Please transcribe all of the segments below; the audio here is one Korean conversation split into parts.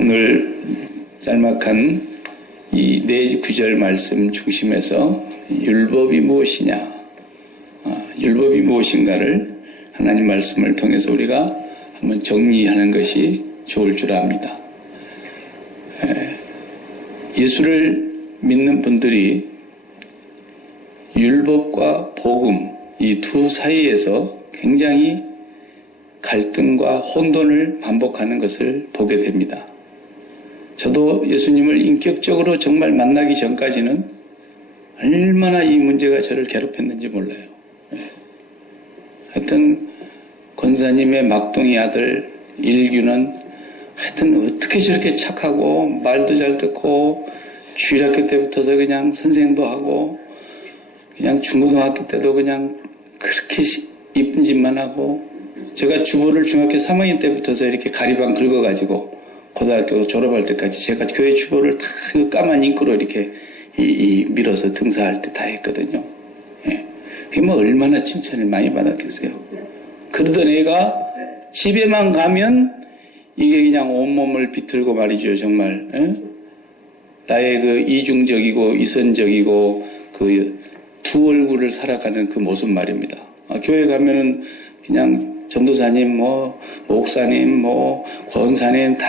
오늘 짤막한 이 네 구절 말씀 중심에서 율법이 무엇이냐, 율법이 무엇인가를 하나님 말씀을 통해서 우리가 한번 정리하는 것이 좋을 줄 압니다. 예수를 믿는 분들이 율법과 복음 이 두 사이에서 굉장히 갈등과 혼돈을 반복하는 것을 보게 됩니다. 저도 예수님을 인격적으로 정말 만나기 전까지는 얼마나 이 문제가 저를 괴롭혔는지 몰라요. 하여튼 권사님의 막둥이 아들 일규는 하여튼 어떻게 저렇게 착하고 말도 잘 듣고 주일학교 때부터서 그냥 선생도 하고 그냥 중고등학교 때도 그냥 그렇게 이쁜 짓만 하고, 제가 주보를 중학교 3학년 때부터서 이렇게 가리방 긁어가지고 고등학교 졸업할 때까지 제가 교회 주보를 다 까만 잉크로 이렇게 밀어서 등사할 때 다 했거든요. 그게 뭐 얼마나 칭찬을 많이 받았겠어요. 그러던 애가 집에만 가면 이게 그냥 온몸을 비틀고 말이죠. 정말 나의 그 이중적이고 이선적이고 그 두 얼굴을 살아가는 그 모습 말입니다. 교회 가면은 그냥 전도사님, 목사님, 권사님 다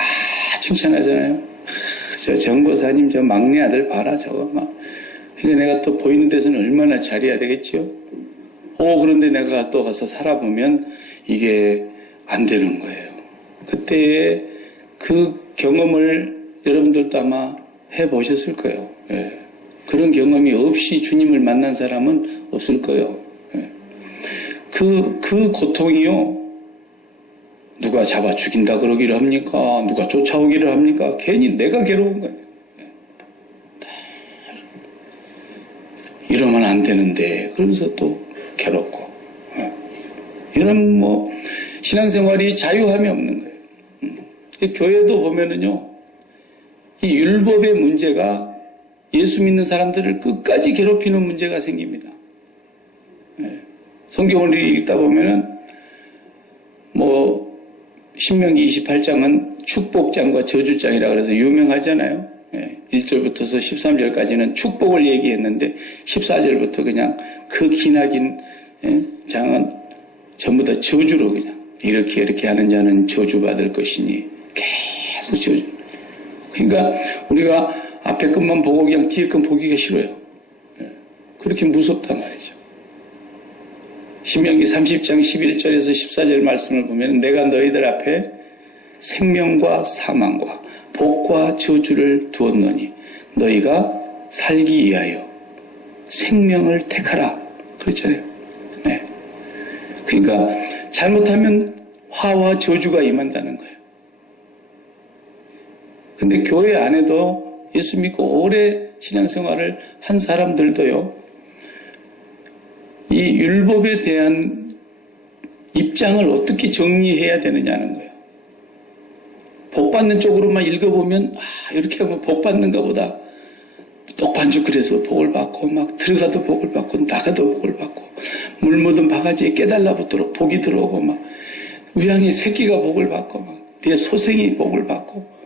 칭찬하잖아요. 저 정보사님, 저 막내 아들 봐라, 저거 막. 그러니까 내가 또 보이는 데서는 얼마나 잘해야 되겠죠? 그런데 내가 또 가서 살아보면 이게 안 되는 거예요. 그때의 그 경험을 여러분들도 아마 해보셨을 거예요. 그런 경험이 없이 주님을 만난 사람은 없을 거예요. 그 고통이요. 누가 잡아 죽인다 그러기를 합니까? 누가 쫓아오기를 합니까? 괜히 내가 괴로운 거예요. 이러면 안 되는데, 그러면서 또 괴롭고. 이런 신앙생활이 자유함이 없는 거예요. 교회도 보면은요, 이 율법의 문제가 예수 믿는 사람들을 끝까지 괴롭히는 문제가 생깁니다. 성경을 읽다 보면은 신명기 28장은 축복장과 저주장이라 그래서 유명하잖아요. 1절부터서 13절까지는 축복을 얘기했는데 14절부터 그냥 그 기나긴 장은 전부 다 저주로 그냥 이렇게 하는 자는 저주받을 것이니 계속 저주. 그러니까 우리가 앞에 것만 보고 그냥 뒤에 것 보기가 싫어요. 그렇게 무섭단 말이죠. 신명기 30장 11절에서 14절 말씀을 보면 내가 너희들 앞에 생명과 사망과 복과 저주를 두었노니 너희가 살기 위하여 생명을 택하라. 그렇잖아요. 그러니까 잘못하면 화와 저주가 임한다는 거예요. 근데 교회 안에도 예수 믿고 오래 신앙생활을 한 사람들도요, 이 율법에 대한 입장을 어떻게 정리해야 되느냐는 거예요. 복 받는 쪽으로만 읽어보면 이렇게 하면 복 받는가 보다. 똑반죽 그래서 복을 받고 막 들어가도 복을 받고 나가도 복을 받고 물 묻은 바가지에 깨달라붙도록 복이 들어오고 막 우양의 새끼가 복을 받고 막 뒤에 소생이 복을 받고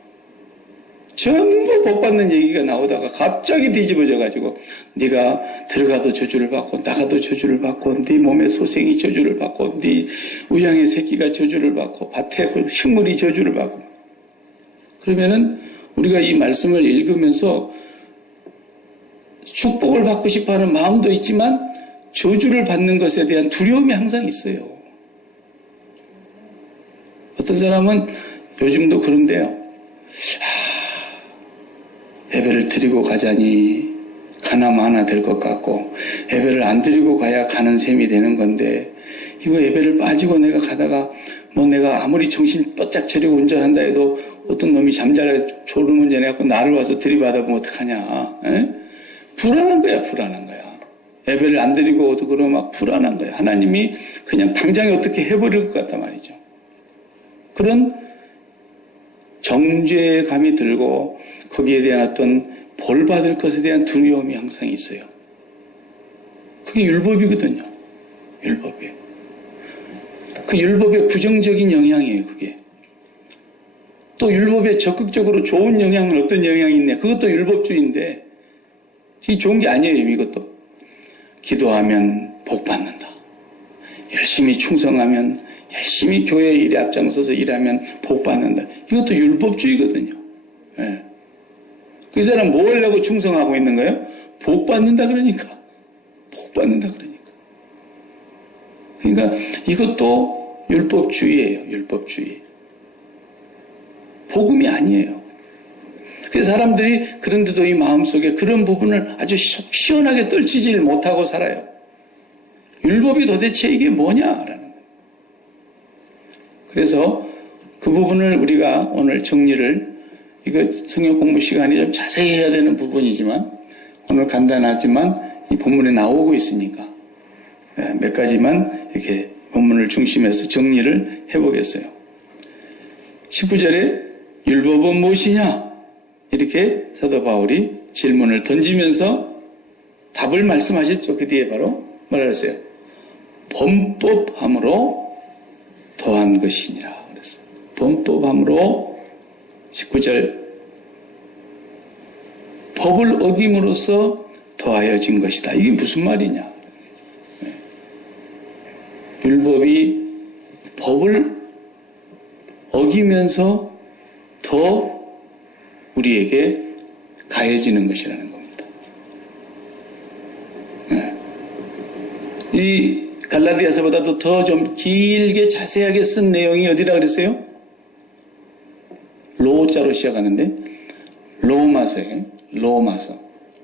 전부 복 받는 얘기가 나오다가 갑자기 뒤집어져가지고 네가 들어가도 저주를 받고 나가도 저주를 받고 네 몸에 소생이 저주를 받고 네 우양의 새끼가 저주를 받고 밭에 식물이 저주를 받고. 그러면은 우리가 이 말씀을 읽으면서 축복을 받고 싶어하는 마음도 있지만 저주를 받는 것에 대한 두려움이 항상 있어요. 어떤 사람은 요즘도 그런데요. 예배를 드리고 가자니 가나마 하나 될 것 같고 예배를 안 드리고 가야 가는 셈이 되는 건데 이거 예배를 빠지고 내가 가다가 내가 아무리 정신 뻗짝 차리고 운전한다 해도 어떤 놈이 잠자리에 졸음운전해갖고 나를 와서 들이받아보면 어떡하냐. 불안한 거야. 예배를 안 드리고 그러면 막 불안한 거야. 하나님이 그냥 당장에 어떻게 해버릴 것 같단 말이죠. 그런 정죄감이 들고 거기에 대한 어떤 벌 받을 것에 대한 두려움이 항상 있어요. 그게 율법이거든요. 율법이. 그 율법의 부정적인 영향이에요. 그게. 또 율법에 적극적으로 좋은 영향은 어떤 영향이 있냐. 그것도 율법주의인데 이게 좋은 게 아니에요. 이것도. 기도하면 복 받는다. 열심히 충성하면, 열심히 교회 일에 앞장서서 일하면 복 받는다. 이것도 율법주의거든요. 예. 그 사람 뭐 하려고 충성하고 있는 거예요? 복 받는다 그러니까. 복 받는다 그러니까. 그러니까 이것도 율법주의예요. 율법주의. 복음이 아니에요. 그래서 사람들이 그런데도 이 마음속에 그런 부분을 아주 시원하게 떨치질 못하고 살아요. 율법이 도대체 이게 뭐냐라는 거예요. 그래서 그 부분을 우리가 오늘 정리를, 이거 성경 공부 시간이 좀 자세히 해야 되는 부분이지만 오늘 간단하지만 이 본문에 나오고 있으니까 몇 가지만 이렇게 본문을 중심해서 정리를 해보겠어요. 19절에 율법은 무엇이냐? 이렇게 사도 바울이 질문을 던지면서 답을 말씀하셨죠. 그 뒤에 바로 뭐라 그랬어요? 범법함으로 더한 것이니라 그랬어요. 범법함으로 19절 법을 어김으로써 더하여진 것이다. 이게 무슨 말이냐? 율법이 법을 어기면서 더 우리에게 가해지는 것이라는 겁니다. 이 갈라디아서보다도 더 좀 길게 자세하게 쓴 내용이 어디라 그랬어요? 로자로 시작하는데 로마서예요.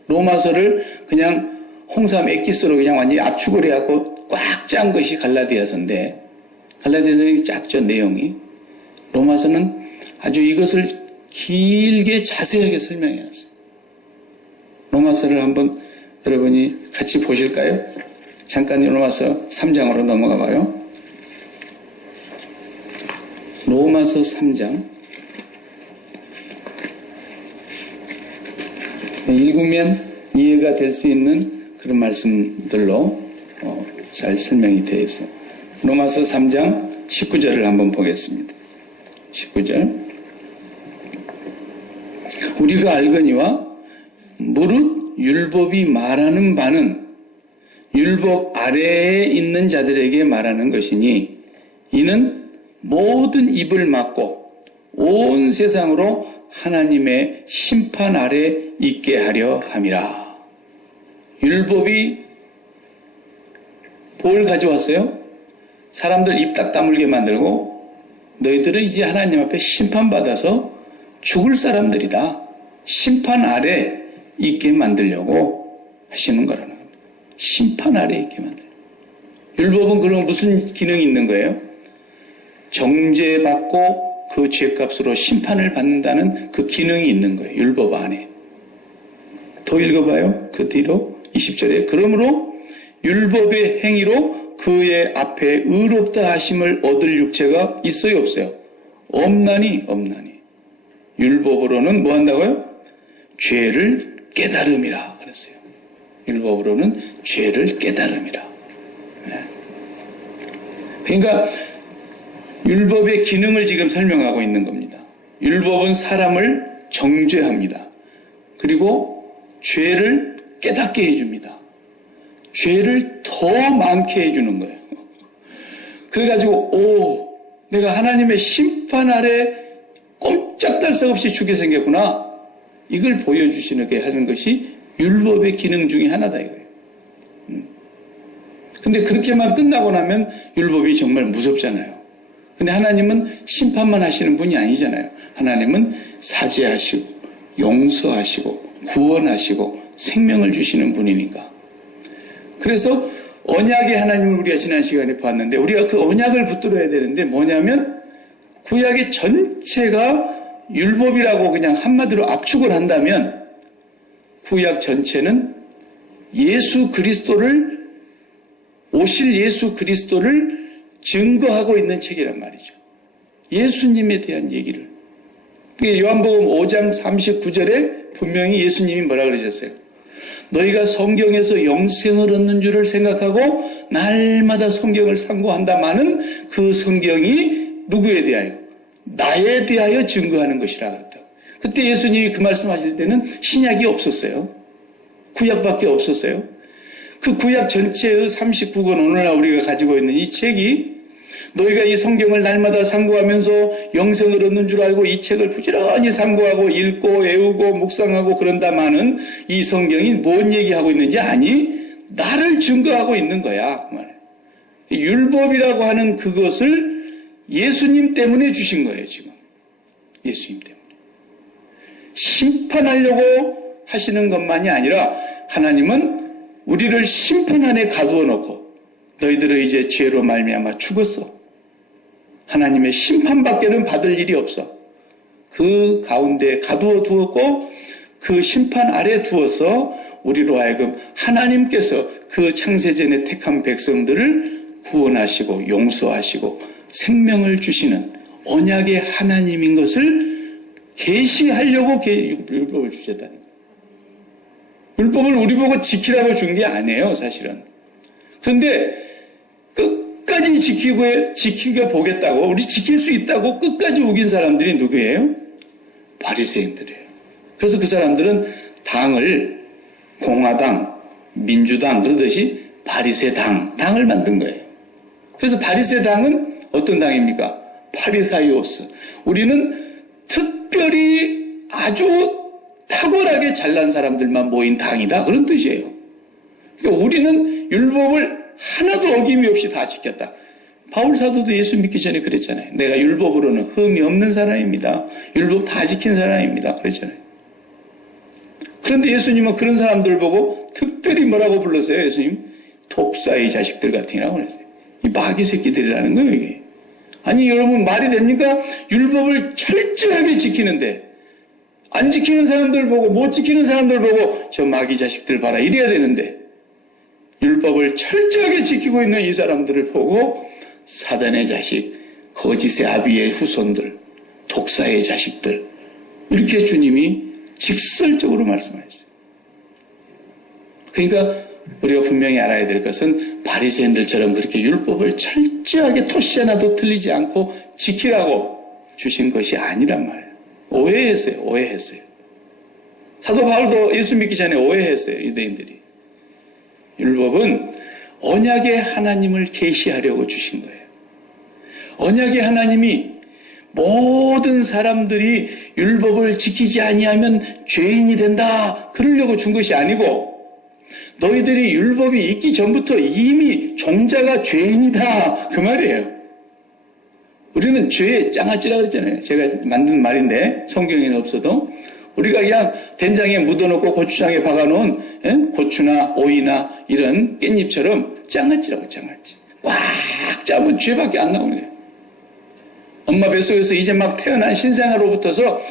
로마서를 그냥 홍삼 엑기스로 그냥 완전히 압축을 해갖고 꽉 짠 것이 갈라디아서인데, 갈라디아서는 작죠, 내용이. 로마서는 아주 이것을 길게 자세하게 설명해놨어요. 로마서를 한번 여러분이 같이 보실까요? 잠깐 로마서 3장으로 넘어가 봐요. 로마서 3장. 읽으면 이해가 될 수 있는 그런 말씀들로 잘 설명이 되어 있어요. 로마서 3장 19절을 한번 보겠습니다. 19절. 우리가 알거니와 무릇 율법이 말하는 바는 율법 아래에 있는 자들에게 말하는 것이니 이는 모든 입을 막고 온 세상으로 하나님의 심판 아래 있게 하려 함이라. 율법이 뭘 가져왔어요? 사람들 입 딱 다물게 만들고 너희들은 이제 하나님 앞에 심판받아서 죽을 사람들이다. 심판 아래 있게 만들려고 하시는 거라는 겁니다. 심판 아래 있게 만들려고. 율법은 그럼 무슨 기능이 있는 거예요? 정죄받고 그 죄값으로 심판을 받는다는 그 기능이 있는 거예요. 율법 안에. 더 읽어봐요. 그 뒤로 20절에 그러므로 율법의 행위로 그의 앞에 의롭다 하심을 얻을 육체가 있어요, 없어요? 없나니. 율법으로는 뭐 한다고요? 죄를 깨달음이라 그랬어요. 율법으로는 죄를 깨달음이라. 그러니까 율법의 기능을 지금 설명하고 있는 겁니다. 율법은 사람을 정죄합니다. 그리고 죄를 깨닫게 해줍니다. 죄를 더 많게 해주는 거예요. 그래가지고 내가 하나님의 심판 아래 꼼짝달싹 없이 죽게 생겼구나. 이걸 보여주시게 하는 것이 율법의 기능 중에 하나다 이거예요. 근데 그렇게만 끝나고 나면 율법이 정말 무섭잖아요. 근데 하나님은 심판만 하시는 분이 아니잖아요. 하나님은 사죄하시고 용서하시고 구원하시고 생명을 주시는 분이니까. 그래서 언약의 하나님을 우리가 지난 시간에 봤는데 우리가 그 언약을 붙들어야 되는데 뭐냐면 구약의 전체가 율법이라고 그냥 한마디로 압축을 한다면 구약 전체는 오실 예수 그리스도를 증거하고 있는 책이란 말이죠. 예수님에 대한 얘기를. 요한복음 5장 39절에 분명히 예수님이 뭐라 그러셨어요? 너희가 성경에서 영생을 얻는 줄을 생각하고 날마다 성경을 상고한다마는 그 성경이 누구에 대하여? 나에 대하여 증거하는 것이라 그랬다. 그때 예수님이 그 말씀하실 때는 신약이 없었어요. 구약밖에 없었어요. 그 구약 전체의 39권 오늘날 우리가 가지고 있는 이 책이 너희가 이 성경을 날마다 상고하면서 영생을 얻는 줄 알고 이 책을 부지런히 상고하고 읽고 외우고 묵상하고 그런다마는 이 성경이 뭔 얘기하고 있는지 아니? 나를 증거하고 있는 거야. 율법이라고 하는 그것을 예수님 때문에 주신 거예요, 지금. 예수님 때문에. 심판하려고 하시는 것만이 아니라 하나님은 우리를 심판 안에 가두어 놓고 너희들은 이제 죄로 말미암아 죽었어. 하나님의 심판밖에는 받을 일이 없어. 그 가운데 가두어 두었고 그 심판 아래 두어서 우리로 하여금 하나님께서 그 창세전에 택한 백성들을 구원하시고 용서하시고 생명을 주시는 언약의 하나님인 것을 계시하려고 율법을 주셨다는 거예요. 율법을 우리 보고 지키라고 준 게 아니에요, 사실은. 그런데 끝까지 지키게 보겠다고, 우리 지킬 수 있다고 끝까지 우긴 사람들이 누구예요? 바리새인들이에요. 그래서 그 사람들은 당을 공화당, 민주당 그러듯이 바리새당을 만든 거예요. 그래서 바리새당은 어떤 당입니까? 파리사이오스. 우리는 특별히 아주 탁월하게 잘난 사람들만 모인 당이다. 그런 뜻이에요. 그러니까 우리는 율법을 하나도 어김이 없이 다 지켰다. 바울 사도도 예수 믿기 전에 그랬잖아요. 내가 율법으로는 흠이 없는 사람입니다. 율법 다 지킨 사람입니다. 그랬잖아요. 그런데 예수님은 그런 사람들 보고 특별히 뭐라고 불렀어요? 예수님? 독사의 자식들 같으라고 그랬어요. 이 마귀 새끼들이라는 거예요, 이게. 아니, 여러분, 말이 됩니까? 율법을 철저하게 지키는데, 안 지키는 사람들 보고, 못 지키는 사람들 보고, 저 마귀 자식들 봐라, 이래야 되는데, 율법을 철저하게 지키고 있는 이 사람들을 보고, 사단의 자식, 거짓의 아비의 후손들, 독사의 자식들, 이렇게 주님이 직설적으로 말씀하셨어요. 그러니까, 우리가 분명히 알아야 될 것은 바리새인들처럼 그렇게 율법을 철저하게 토시 하나도 틀리지 않고 지키라고 주신 것이 아니란 말이에요. 오해했어요. 사도 바울도 예수 믿기 전에 오해했어요. 유대인들이. 율법은 언약의 하나님을 계시하려고 주신 거예요. 언약의 하나님이 모든 사람들이 율법을 지키지 아니하면 죄인이 된다. 그러려고 준 것이 아니고 너희들이 율법이 있기 전부터 이미 종자가 죄인이다. 그 말이에요. 우리는 죄의 장아찌라 그랬잖아요. 제가 만든 말인데 성경에는 없어도 우리가 그냥 된장에 묻어놓고 고추장에 박아놓은 고추나 오이나 이런 깻잎처럼 장아찌라고 장아찌. 꽉 짜면 죄밖에 안 나오는 거예요. 엄마 뱃속에서 이제 막 태어난 신생아로부터서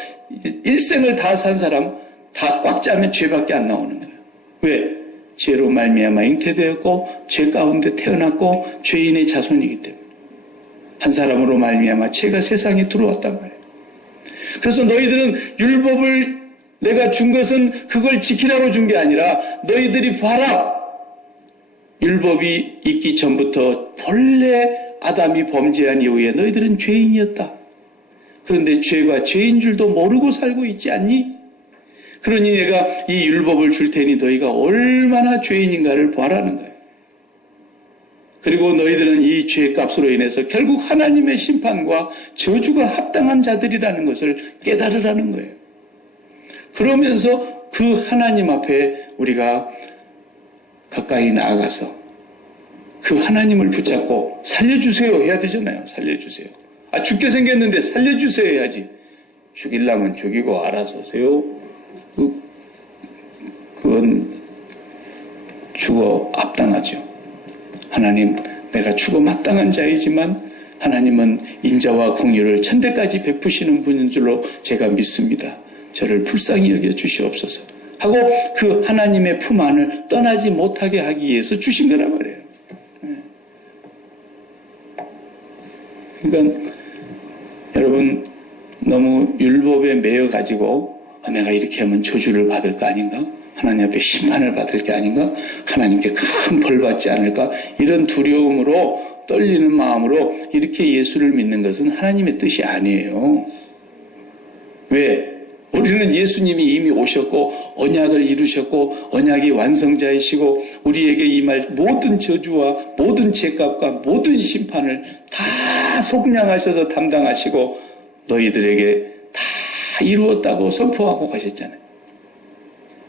일생을 다 산 사람 다 꽉 짜면 죄밖에 안 나오는 거예요. 왜? 죄로 말미암아 잉태되었고 죄 가운데 태어났고 죄인의 자손이기 때문에 한 사람으로 말미암아 죄가 세상에 들어왔단 말이에요. 그래서 너희들은 율법을 내가 준 것은 그걸 지키라고 준 게 아니라 너희들이 봐라. 율법이 있기 전부터 본래 아담이 범죄한 이후에 너희들은 죄인이었다. 그런데 죄가 죄인 줄도 모르고 살고 있지 않니? 그러니 내가 이 율법을 줄 테니 너희가 얼마나 죄인인가를 보라는 거예요. 그리고 너희들은 이 죄의 값으로 인해서 결국 하나님의 심판과 저주가 합당한 자들이라는 것을 깨달으라는 거예요. 그러면서 그 하나님 앞에 우리가 가까이 나아가서 그 하나님을 붙잡고 살려주세요 해야 되잖아요. 살려주세요. 죽게 생겼는데 살려주세요 해야지. 죽이려면 죽이고 알아서 하세요. 그건 죽어 합당하죠. 하나님, 내가 죽어 마땅한 자이지만 하나님은 인자와 공의를 천대까지 베푸시는 분인 줄로 제가 믿습니다. 저를 불쌍히 여겨 주시옵소서 하고 그 하나님의 품 안을 떠나지 못하게 하기 위해서 주신 거란 말이에요. 그러니까 여러분 너무 율법에 매여 가지고 내가 이렇게 하면 저주를 받을 거 아닌가? 하나님 앞에 심판을 받을 게 아닌가? 하나님께 큰 벌 받지 않을까? 이런 두려움으로 떨리는 마음으로 이렇게 예수를 믿는 것은 하나님의 뜻이 아니에요. 왜? 우리는 예수님이 이미 오셨고 언약을 이루셨고 언약이 완성자이시고 우리에게 임할 모든 저주와 모든 죄값과 모든 심판을 다 속량하셔서 담당하시고 너희들에게 다 이루었다고 선포하고 가셨잖아요.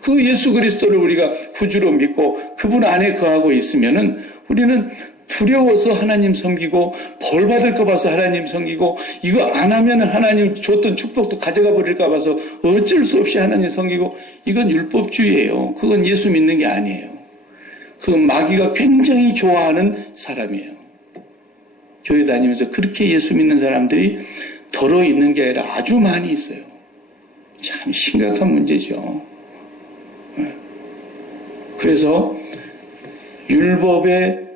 그 예수 그리스도를 우리가 구주로 믿고 그분 안에 거하고 있으면은 우리는 두려워서 하나님 섬기고 벌 받을까 봐서 하나님 섬기고 이거 안 하면 하나님 줬던 축복도 가져가 버릴까 봐서 어쩔 수 없이 하나님 섬기고 이건 율법주의예요. 그건 예수 믿는 게 아니에요. 그건 마귀가 굉장히 좋아하는 사람이에요. 교회 다니면서 그렇게 예수 믿는 사람들이 덜어 있는 게 아니라 아주 많이 있어요. 참 심각한 문제죠. 그래서 율법의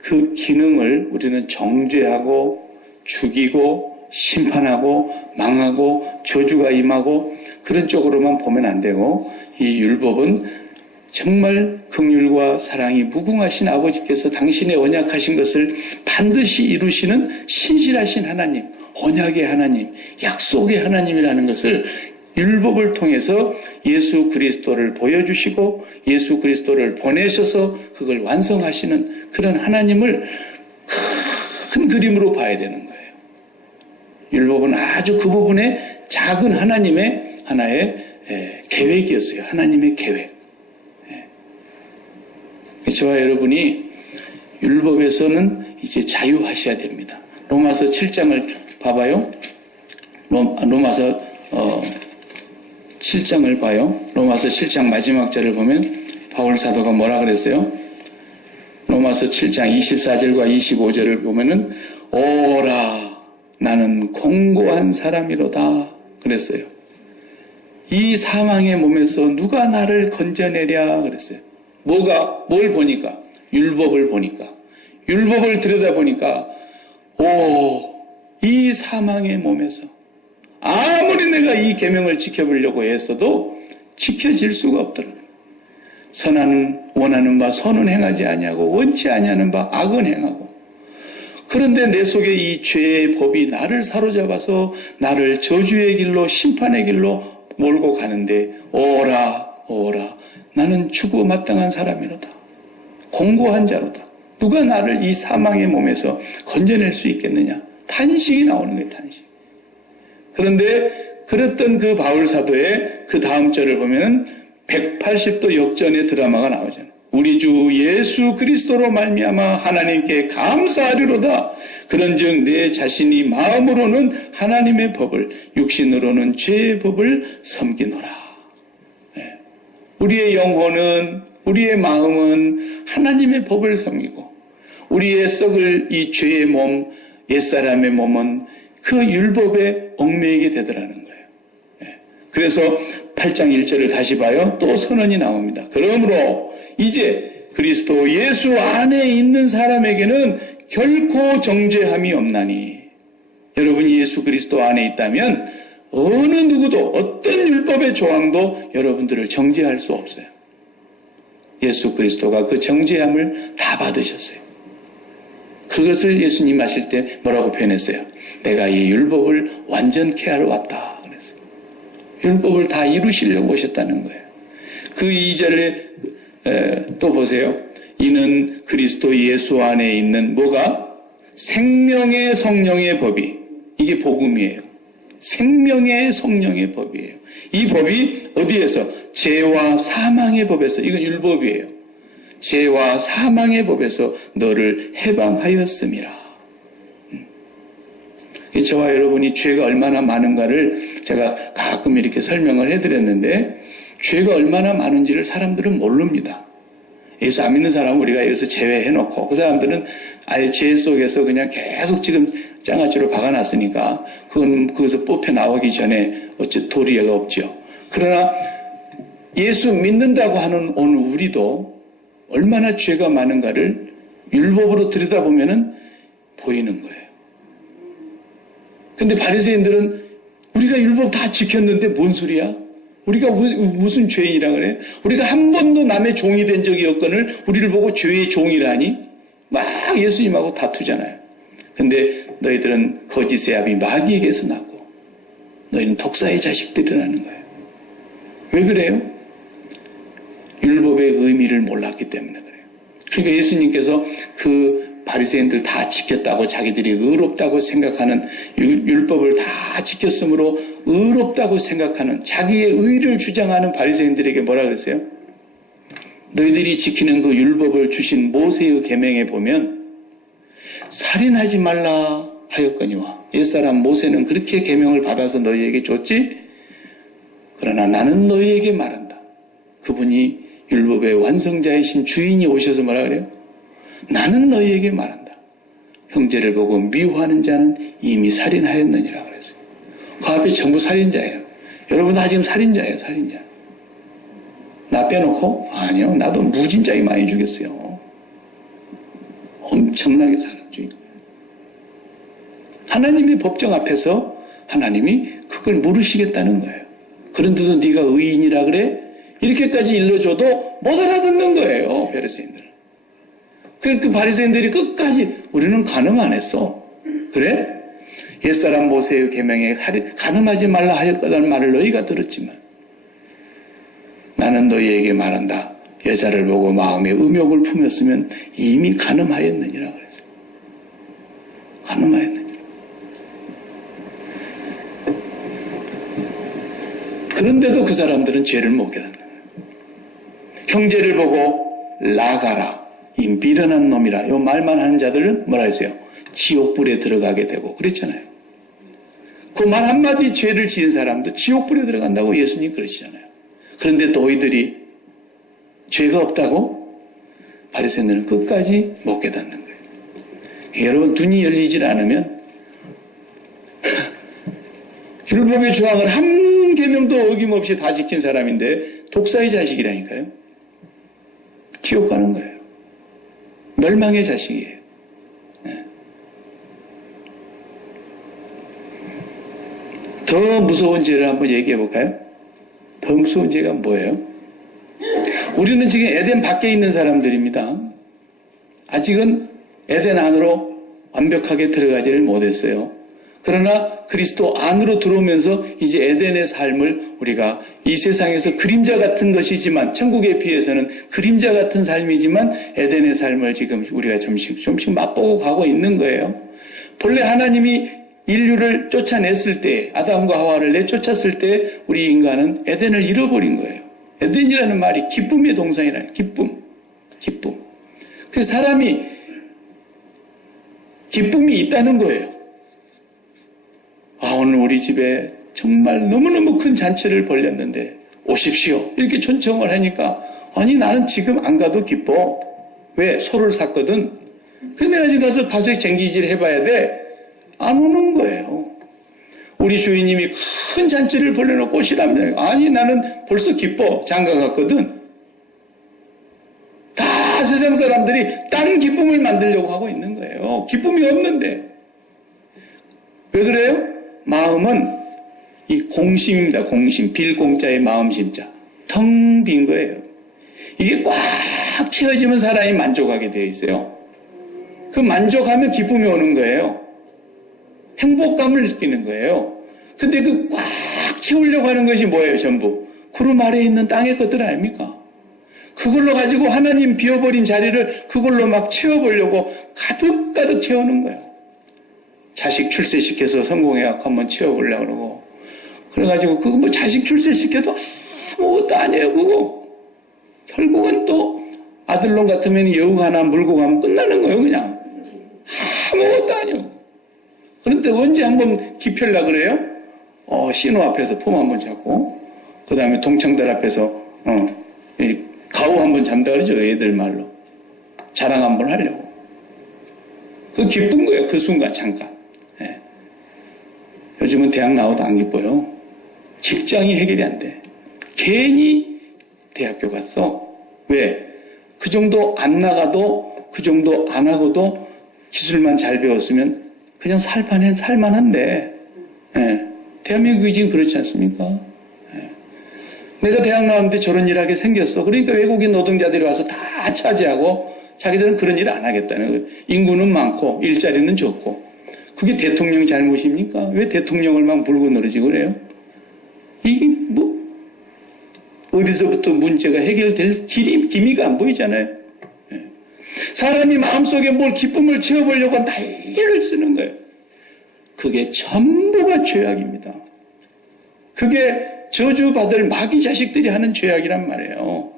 그 기능을 우리는 정죄하고 죽이고 심판하고 망하고 저주가 임하고 그런 쪽으로만 보면 안 되고 이 율법은 정말 긍휼과 사랑이 무궁하신 아버지께서 당신의 언약하신 것을 반드시 이루시는 신실하신 하나님, 언약의 하나님, 약속의 하나님이라는 것을 율법을 통해서 예수 그리스도를 보여주시고 예수 그리스도를 보내셔서 그걸 완성하시는 그런 하나님을 큰 그림으로 봐야 되는 거예요. 율법은 아주 그 부분에 작은 하나님의 하나의 계획이었어요. 하나님의 계획. 저와 여러분이 율법에서는 이제 자유하셔야 됩니다. 로마서 7장을 봐봐요. 로마서 7장을 봐요. 로마서 7장 마지막 절을 보면 바울 사도가 뭐라 그랬어요? 로마서 7장 24절과 25절을 보면은 오라 나는 공고한 사람이로다 그랬어요. 이 사망의 몸에서 누가 나를 건져내랴 그랬어요. 뭘 보니까? 율법을 보니까. 율법을 들여다보니까 이 사망의 몸에서 아무리 내가 이 계명을 지켜보려고 했어도 지켜질 수가 없더라. 선하는 원하는 바 선은 행하지 아니하고 원치 아니하는 바 악은 행하고 그런데 내 속에 이 죄의 법이 나를 사로잡아서 나를 저주의 길로 심판의 길로 몰고 가는데 오라 나는 죽어 마땅한 사람이로다. 공고한 자로다. 누가 나를 이 사망의 몸에서 건져낼 수 있겠느냐. 탄식이 나오는 거예요. 탄식. 그런데 그랬던 그 바울 사도의 그 다음 절을 보면 180도 역전의 드라마가 나오잖아요. 우리 주 예수 그리스도로 말미암아 하나님께 감사하리로다. 그런즉 내 자신이 마음으로는 하나님의 법을 육신으로는 죄의 법을 섬기노라. 우리의 영혼은 우리의 마음은 하나님의 법을 섬기고 우리의 썩을 이 죄의 몸 옛사람의 몸은 그 율법에 얽매이게 되더라는 거예요. 그래서 8장 1절을 다시 봐요. 또 선언이 나옵니다. 그러므로 이제 그리스도 예수 안에 있는 사람에게는 결코 정죄함이 없나니 여러분이 예수 그리스도 안에 있다면 어느 누구도 어떤 율법의 조항도 여러분들을 정죄할 수 없어요. 예수 그리스도가 그 정죄함을 다 받으셨어요. 그것을 예수님 하실 때 뭐라고 표현했어요? 내가 이 율법을 완전케 하러 왔다. 그랬어요. 율법을 다 이루시려고 오셨다는 거예요. 그 2절에 또 보세요. 이는 그리스도 예수 안에 있는 뭐가? 생명의 성령의 법이 이게 복음이에요. 생명의 성령의 법이에요. 이 법이 어디에서? 죄와 사망의 법에서. 이건 율법이에요. 죄와 사망의 법에서 너를 해방하였음이라. 저와 여러분이 죄가 얼마나 많은가를 제가 가끔 이렇게 설명을 해드렸는데 죄가 얼마나 많은지를 사람들은 모릅니다. 예수 안 믿는 사람은 우리가 여기서 제외해놓고 그 사람들은 아예 죄 속에서 그냥 계속 지금 장아찌로 박아놨으니까 그건 거기서 뽑혀 나오기 전에 어째 도리가 없죠. 그러나 예수 믿는다고 하는 오늘 우리도 얼마나 죄가 많은가를 율법으로 들여다보면 보이는 거예요. 근데 바리새인들은 우리가 율법 다 지켰는데 뭔 소리야? 우리가 무슨 죄인이라 그래? 우리가 한 번도 남의 종이 된 적이 없거늘 우리를 보고 죄의 종이라니? 막 예수님하고 다투잖아요. 근데 너희들은 거짓의 아비 마귀에게서 나고 너희는 독사의 자식들이라는 거예요. 왜 그래요? 율법의 의미를 몰랐기 때문에 그래요. 그러니까 예수님께서 그 바리새인들 다 지켰다고 자기들이 의롭다고 생각하는 율법을 다 지켰으므로 의롭다고 생각하는 자기의 의를 주장하는 바리새인들에게 뭐라 그랬어요? 너희들이 지키는 그 율법을 주신 모세의 계명에 보면 살인하지 말라 하였거니와 옛사람 모세는 그렇게 계명을 받아서 너희에게 줬지? 그러나 나는 너희에게 말한다. 그분이 율법의 완성자이신 주인이 오셔서 뭐라 그래요? 나는 너희에게 말한다. 형제를 보고 미워하는 자는 이미 살인하였느니라 그랬어요. 그 앞에 전부 살인자예요. 여러분 다 지금 살인자예요. 살인자. 나 빼놓고? 아니요. 나도 무진장이 많이 죽였어요. 엄청나게 사람 죽인 거예요. 하나님의 법정 앞에서 하나님이 그걸 물으시겠다는 거예요. 그런데도 네가 의인이라 그래? 이렇게까지 일러줘도 못 알아듣는 거예요. 바리새인들은. 그 바리새인들이 끝까지 우리는 간음 안 했어. 그래? 옛사람 모세의 계명에 간음하지 말라 하였다는 말을 너희가 들었지만 나는 너희에게 말한다. 여자를 보고 마음에 음욕을 품었으면 이미 간음하였느니라 그랬어요. 간음하였느니라. 그런데도 그 사람들은 죄를 못 깨닫는 거예요. 형제를 보고 나가라. 이 미련한 놈이라. 이 말만 하는 자들은 뭐라 했어요? 지옥불에 들어가게 되고 그랬잖아요. 그 말 한마디 죄를 지은 사람도 지옥불에 들어간다고 예수님 그러시잖아요. 그런데 너희들이 죄가 없다고? 바리새인들은 끝까지 못 깨닫는 거예요. 여러분 눈이 열리질 않으면 율법의 조항을 한 계명도 어김없이 다 지킨 사람인데 독사의 자식이라니까요. 지옥 가는 거예요. 멸망의 자식이에요. 네. 더 무서운 죄를 한번 얘기해 볼까요? 더 무서운 죄가 뭐예요? 우리는 지금 에덴 밖에 있는 사람들입니다. 아직은 에덴 안으로 완벽하게 들어가지를 못했어요. 그러나 그리스도 안으로 들어오면서 이제 에덴의 삶을 우리가 이 세상에서 그림자 같은 것이지만 천국에 비해서는 그림자 같은 삶이지만 에덴의 삶을 지금 우리가 조금씩 맛보고 가고 있는 거예요. 본래 하나님이 인류를 쫓아냈을 때 아담과 하와를 내쫓았을 때 우리 인간은 에덴을 잃어버린 거예요. 에덴이라는 말이 기쁨의 동상이라는 기쁨. 그래서 사람이 기쁨이 있다는 거예요. 오늘 우리 집에 정말 너무너무 큰 잔치를 벌렸는데 오십시오. 이렇게 초청을 하니까 아니 나는 지금 안 가도 기뻐. 왜? 소를 샀거든. 근데 내가 지금 가서 밭을 쟁기질 해봐야 돼. 안 오는 거예요. 우리 주인님이 큰 잔치를 벌려놓고 오시라면 아니 나는 벌써 기뻐. 장가 갔거든. 다 세상 사람들이 다른 기쁨을 만들려고 하고 있는 거예요. 기쁨이 없는데. 왜 그래요? 마음은 이 공심입니다. 공심. 빌공자의 마음심자. 텅 빈 거예요. 이게 꽉 채워지면 사람이 만족하게 되어 있어요. 그 만족하면 기쁨이 오는 거예요. 행복감을 느끼는 거예요. 근데 그 꽉 채우려고 하는 것이 뭐예요? 전부. 구름 아래에 있는 땅의 것들 아닙니까? 그걸로 가지고 하나님 비워버린 자리를 그걸로 막 채워보려고 가득가득 채우는 거예요. 자식 출세시켜서 성공해갖고 한번 채워보려고 그러고. 그래가지고 그거 뭐 자식 출세시켜도 아무것도 아니에요, 그거. 결국은 또 아들놈 같으면 여우 하나 물고 가면 끝나는 거예요, 그냥. 아무것도 아니에요. 그런데 언제 한번 기펴려고 그래요? 신호 앞에서 폼 한번 잡고, 그 다음에 동창들 앞에서, 가오 한번 잡다 그러죠, 애들 말로. 자랑 한번 하려고. 그 기쁜 거예요, 그 순간, 잠깐. 예. 요즘은 대학 나와도 안 기뻐요. 직장이 해결이 안 돼. 괜히 대학교 갔어. 왜? 그 정도 안 나가도, 그 정도 안 하고도 기술만 잘 배웠으면 그냥 살만한데, 예. 대한민국이 지금 그렇지 않습니까? 예. 내가 대학 나왔는데 저런 일 하게 생겼어. 그러니까 외국인 노동자들이 와서 다 차지하고 자기들은 그런 일을 안 하겠다는 거예요. 인구는 많고 일자리는 적고. 그게 대통령 잘못입니까? 왜 대통령을 막 물고 늘어지고 그래요? 이게 뭐 어디서부터 문제가 해결될 기미가 안 보이잖아요. 사람이 마음속에 뭘 기쁨을 채워보려고 난리를 쓰는 거예요. 그게 전부가 죄악입니다. 그게 저주받을 마귀 자식들이 하는 죄악이란 말이에요.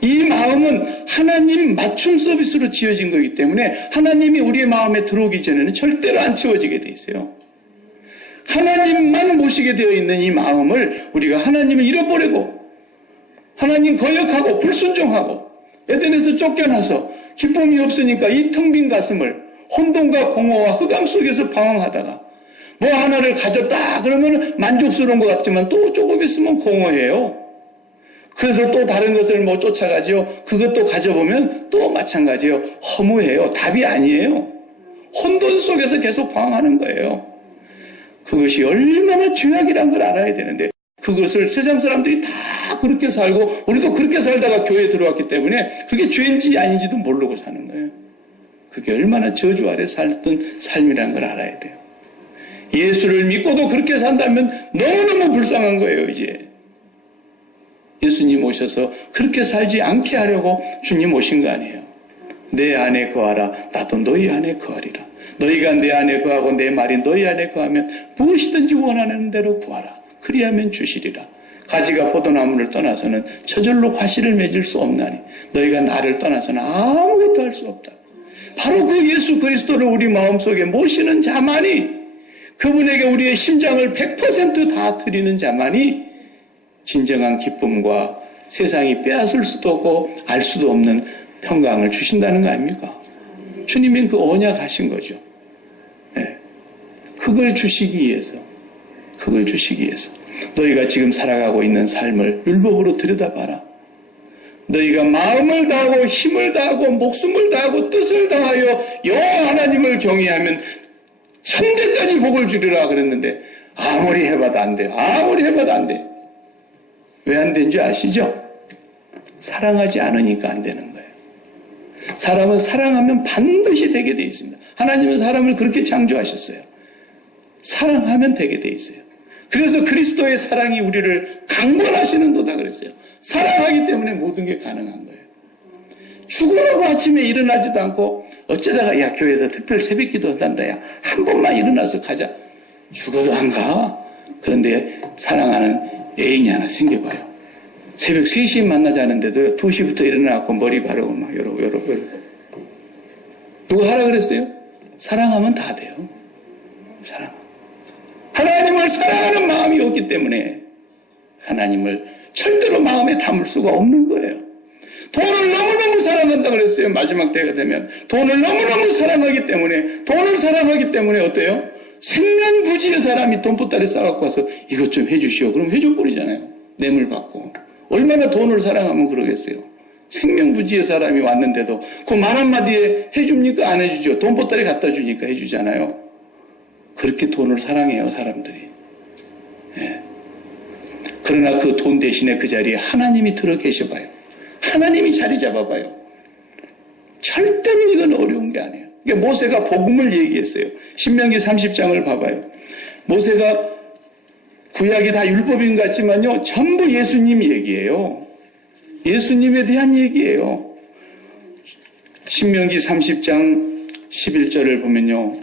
이 마음은 하나님 맞춤 서비스로 지어진 거기 때문에 하나님이 우리의 마음에 들어오기 전에는 절대로 안 채워지게 돼 있어요. 하나님만 모시게 되어 있는 이 마음을 우리가 하나님을 잃어버리고 하나님 거역하고 불순종하고 에덴에서 쫓겨나서 기쁨이 없으니까 이 텅 빈 가슴을 혼돈과 공허와 흑암 속에서 방황하다가 뭐 하나를 가졌다 그러면 만족스러운 것 같지만 또 조금 있으면 공허해요. 그래서 또 다른 것을 뭐 쫓아가죠. 그것도 가져보면 또 마찬가지예요. 허무해요. 답이 아니에요. 혼돈 속에서 계속 방황하는 거예요. 그것이 얼마나 죄악이란 걸 알아야 되는데 그것을 세상 사람들이 다 그렇게 살고 우리도 그렇게 살다가 교회에 들어왔기 때문에 그게 죄인지 아닌지도 모르고 사는 거예요. 그게 얼마나 저주 아래 살던 삶이라는 걸 알아야 돼요. 예수를 믿고도 그렇게 산다면 너무너무 불쌍한 거예요. 이제 예수님 오셔서 그렇게 살지 않게 하려고 주님 오신 거 아니에요. 내 안에 거하라 나도 너희 안에 거하리라. 너희가 내 안에 거하고 내 말이 너희 안에 거하면 무엇이든지 원하는 대로 구하라. 그리하면 주시리라. 가지가 포도나무를 떠나서는 저절로 과실을 맺을 수 없나니 너희가 나를 떠나서는 아무것도 할 수 없다. 바로 그 예수 그리스도를 우리 마음속에 모시는 자만이 그분에게 우리의 심장을 100% 다 드리는 자만이 진정한 기쁨과 세상이 빼앗을 수도 없고 알 수도 없는 평강을 주신다는 거 아닙니까? 주님이 그 언약 하신 거죠. 네. 그걸 주시기 위해서 너희가 지금 살아가고 있는 삶을 율법으로 들여다봐라. 너희가 마음을 다하고 힘을 다하고 목숨을 다하고 뜻을 다하여 여호와 하나님을 경외하면 천대까지 복을 주리라 그랬는데 아무리 해봐도 안 돼. 왜 안 되는지 아시죠? 사랑하지 않으니까 안 되는 거예요. 사람은 사랑하면 반드시 되게 돼 있습니다. 하나님은 사람을 그렇게 창조하셨어요. 사랑하면 되게 돼 있어요. 그래서 그리스도의 사랑이 우리를 강권하시는도다 그랬어요. 사랑하기 때문에 모든 게 가능한 거예요. 죽으라고 아침에 일어나지도 않고 어쩌다가 야 교회에서 특별 새벽기도 한단다. 야 한 번만 일어나서 가자. 죽어도 안 가. 그런데 사랑하는 애인이 하나 생겨봐요. 새벽 3시에 만나자는데도 2시부터 일어나고 머리 바르고 막 요러. 누가 하라 그랬어요? 사랑하면 다 돼요. 하나님을 사랑하는 마음이 없기 때문에 하나님을 절대로 마음에 담을 수가 없는 거예요. 돈을 너무너무 사랑한다 그랬어요. 마지막 때가 되면 돈을 너무너무 사랑하기 때문에 어때요? 생면부지의 사람이 돈보따리 싸갖고 와서 이것 좀 해주시오. 그럼 해줘버리잖아요. 뇌물 받고. 얼마나 돈을 사랑하면 그러겠어요. 생명부지의 사람이 왔는데도 그 말 한마디에 해줍니까? 안 해주죠. 돈보따리 갖다 주니까 해주잖아요. 그렇게 돈을 사랑해요, 사람들이. 예. 그러나 그 돈 대신에 그 자리에 하나님이 들어 계셔봐요. 하나님이 자리 잡아봐요. 절대로 이건 어려운 게 아니에요. 그러니까 모세가 복음을 얘기했어요. 신명기 30장을 봐봐요. 모세가 구약이 다 율법인 것 같지만요. 전부 예수님 얘기예요. 예수님에 대한 얘기예요. 신명기 30장 11절을 보면요.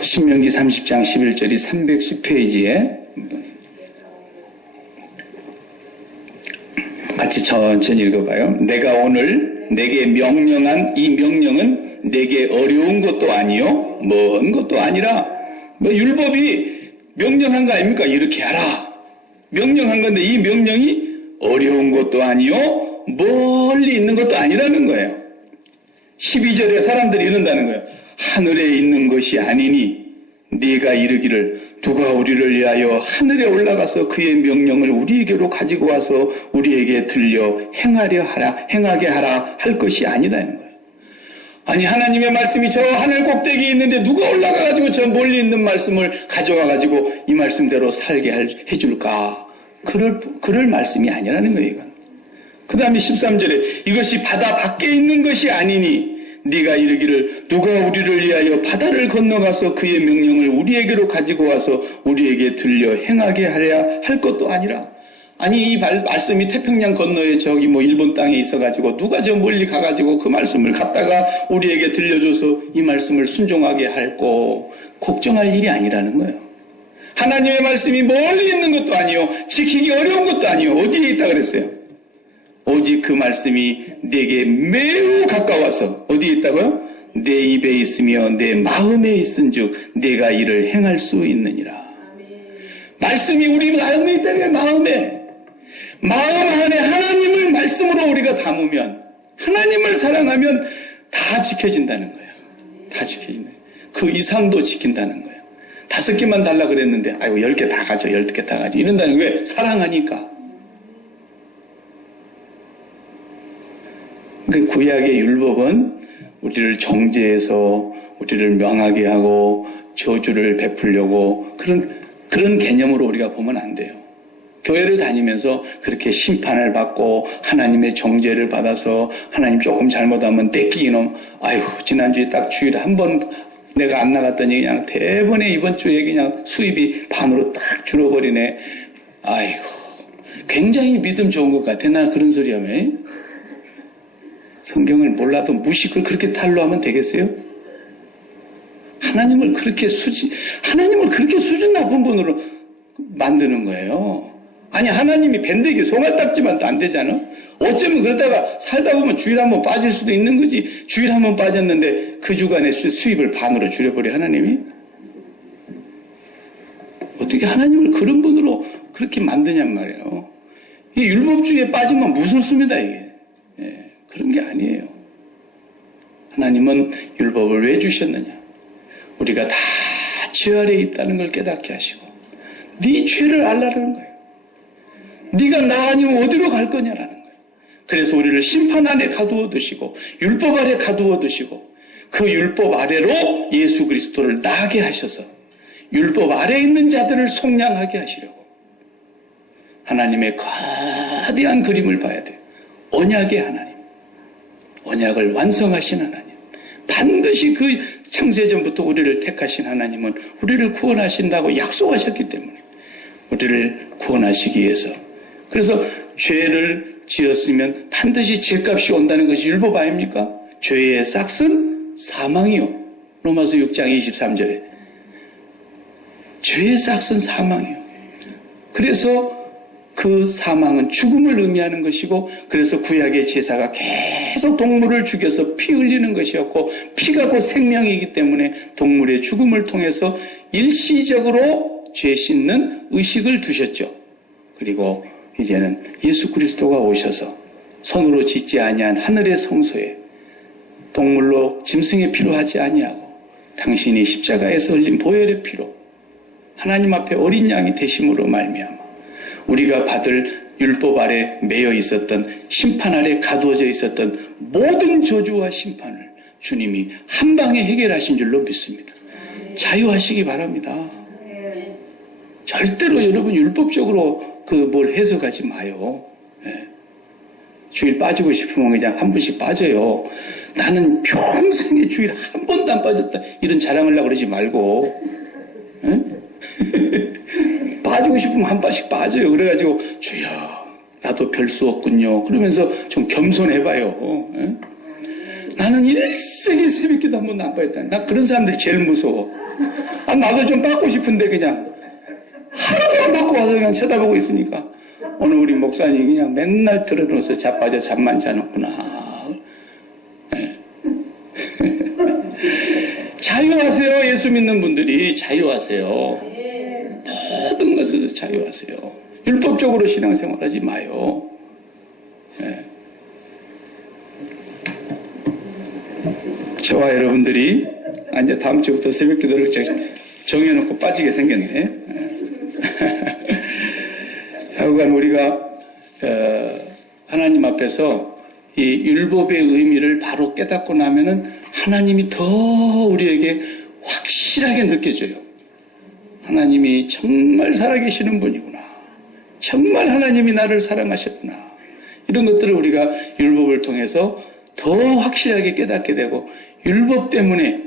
신명기 30장 11절이 310페이지에 같이 천천히 읽어봐요. 내가 오늘 내게 명령한 이 명령은 내게 어려운 것도 아니요 먼 것도 아니라 뭐 율법이 명령한 거 아닙니까? 이렇게 하라 명령한 건데 이 명령이 어려운 것도 아니요 멀리 있는 것도 아니라는 거예요. 12절에 사람들이 이런다는 거예요. 하늘에 있는 것이 아니니 네가 이르기를 누가 우리를 위하여 하늘에 올라가서 그의 명령을 우리에게로 가지고 와서 우리에게 들려 행하게 하라 할 것이 아니다는 거예요. 아니 하나님의 말씀이 저 하늘 꼭대기에 있는데 누가 올라가가지고 저 멀리 있는 말씀을 가져와가지고 이 말씀대로 살게 해줄까? 그럴 말씀이 아니라는 거예요. 이건. 그 다음에 13절에 이것이 바다 밖에 있는 것이 아니니 네가 이르기를 누가 우리를 위하여 바다를 건너가서 그의 명령을 우리에게로 가지고 와서 우리에게 들려 행하게 하려 할 것도 아니라. 아니 이 말씀이 태평양 건너에 저기 일본 땅에 있어가지고 누가 저 멀리 가가지고 그 말씀을 갖다가 우리에게 들려줘서 이 말씀을 순종하게 할고 걱정할 일이 아니라는 거예요. 하나님의 말씀이 멀리 있는 것도 아니요 지키기 어려운 것도 아니요 어디에 있다 그랬어요? 오직 그 말씀이 내게 매우 가까워서 어디에 있다고요? 내 입에 있으며 내 마음에 있은즉 내가 이를 행할 수 있느니라. 말씀이 우리 마음에 있다는 마음 안에 하나님을 말씀으로 우리가 담으면 하나님을 사랑하면 다 지켜진다는 거예요. 다 지켜진다. 그 이상도 지킨다는 거예요. 5개만 달라 그랬는데 아이고 10개 다 가져 10개 다 가져 이런다는 거예요. 왜? 사랑하니까. 그 구약의 율법은 우리를 정죄해서 우리를 명하게 하고 저주를 베풀려고 그런 개념으로 우리가 보면 안 돼요. 교회를 다니면서 그렇게 심판을 받고 하나님의 정죄를 받아서 하나님 조금 잘못하면 떼끼 이놈 아이고 지난주에 딱 주일에 한 번 내가 안 나갔더니 그냥 대번에 이번 주에 그냥 수입이 반으로 딱 줄어버리네. 아이고 굉장히 믿음 좋은 것 같아. 나 그런 소리 하면 성경을 몰라도 무식을 그렇게 탄로하면 되겠어요? 하나님을 그렇게 수준 높은 분으로 만드는 거예요. 아니 하나님이 밴드기 송아딱지만 안 되잖아. 어쩌면 그러다가 살다 보면 주일 한번 빠질 수도 있는 거지. 주일 한번 빠졌는데 그 주간에 수입을 반으로 줄여버려 하나님이? 어떻게 하나님을 그런 분으로 그렇게 만드냔 말이에요. 이 율법주의에 빠지면 무섭습니다 이게. 예, 그런 게 아니에요. 하나님은 율법을 왜 주셨느냐? 우리가 다 죄 아래에 있다는 걸 깨닫게 하시고 네 죄를 알라라는 거예요. 네가 나 아니면 어디로 갈 거냐라는 거예요. 그래서 우리를 심판 안에 가두어 두시고 율법 아래 가두어 두시고 그 율법 아래로 예수 그리스도를 나게 하셔서 율법 아래에 있는 자들을 속량하게 하시려고 하나님의 거대한 그림을 봐야 돼요. 언약의 하나님, 언약을 완성하신 하나님, 반드시 그 창세전부터 우리를 택하신 하나님은 우리를 구원하신다고 약속하셨기 때문에 우리를 구원하시기 위해서 그래서 죄를 지었으면 반드시 죄값이 온다는 것이 율법 아닙니까? 죄의 싹은 사망이요. 로마서 6장 23절에 죄의 싹은 사망이요. 그래서 그 사망은 죽음을 의미하는 것이고 그래서 구약의 제사가 계속 동물을 죽여서 피 흘리는 것이었고 피가 곧 생명이기 때문에 동물의 죽음을 통해서 일시적으로 죄 씻는 의식을 두셨죠. 그리고 이제는 예수 그리스도가 오셔서 손으로 짓지 아니한 하늘의 성소에 동물로 짐승의 피로 하지 아니하고 당신이 십자가에서 흘린 보혈의 피로 하나님 앞에 어린 양이 되심으로 말미암아 우리가 받을 율법 아래 매여 있었던 심판 아래 가두어져 있었던 모든 저주와 심판을 주님이 한 방에 해결하신 줄로 믿습니다. 자유하시기 바랍니다. 절대로 여러분 율법적으로 뭘 해석하지 마요. 네. 주일 빠지고 싶으면 그냥 한 번씩 빠져요. 나는 평생에 주일 한 번도 안 빠졌다 이런 자랑을 하려고 그러지 말고 네? 빠지고 싶으면 한 번씩 빠져요. 그래가지고 주여 나도 별 수 없군요. 그러면서 좀 겸손해봐요. 네? 나는 일생에 새벽기도 한 번도 안 빠졌다. 나 그런 사람들이 제일 무서워. 나도 좀 빠고 싶은데 그냥 하루도 안 받고 와서 그냥 쳐다보고 있으니까 오늘 우리 목사님이 그냥 맨날 들어놓아서 자빠져 잠만 자는구나. 네. 자유하세요. 예수 믿는 분들이 자유하세요. 모든 것에서 자유하세요. 율법적으로 신앙생활하지 마요. 네. 저와 여러분들이 이제 다음 주부터 새벽 기도를 정해놓고 빠지게 생겼네. 하여간 우리가 하나님 앞에서 이 율법의 의미를 바로 깨닫고 나면은 하나님이 더 우리에게 확실하게 느껴져요. 하나님이 정말 살아계시는 분이구나. 정말 하나님이 나를 사랑하셨구나. 이런 것들을 우리가 율법을 통해서 더 확실하게 깨닫게 되고, 율법 때문에,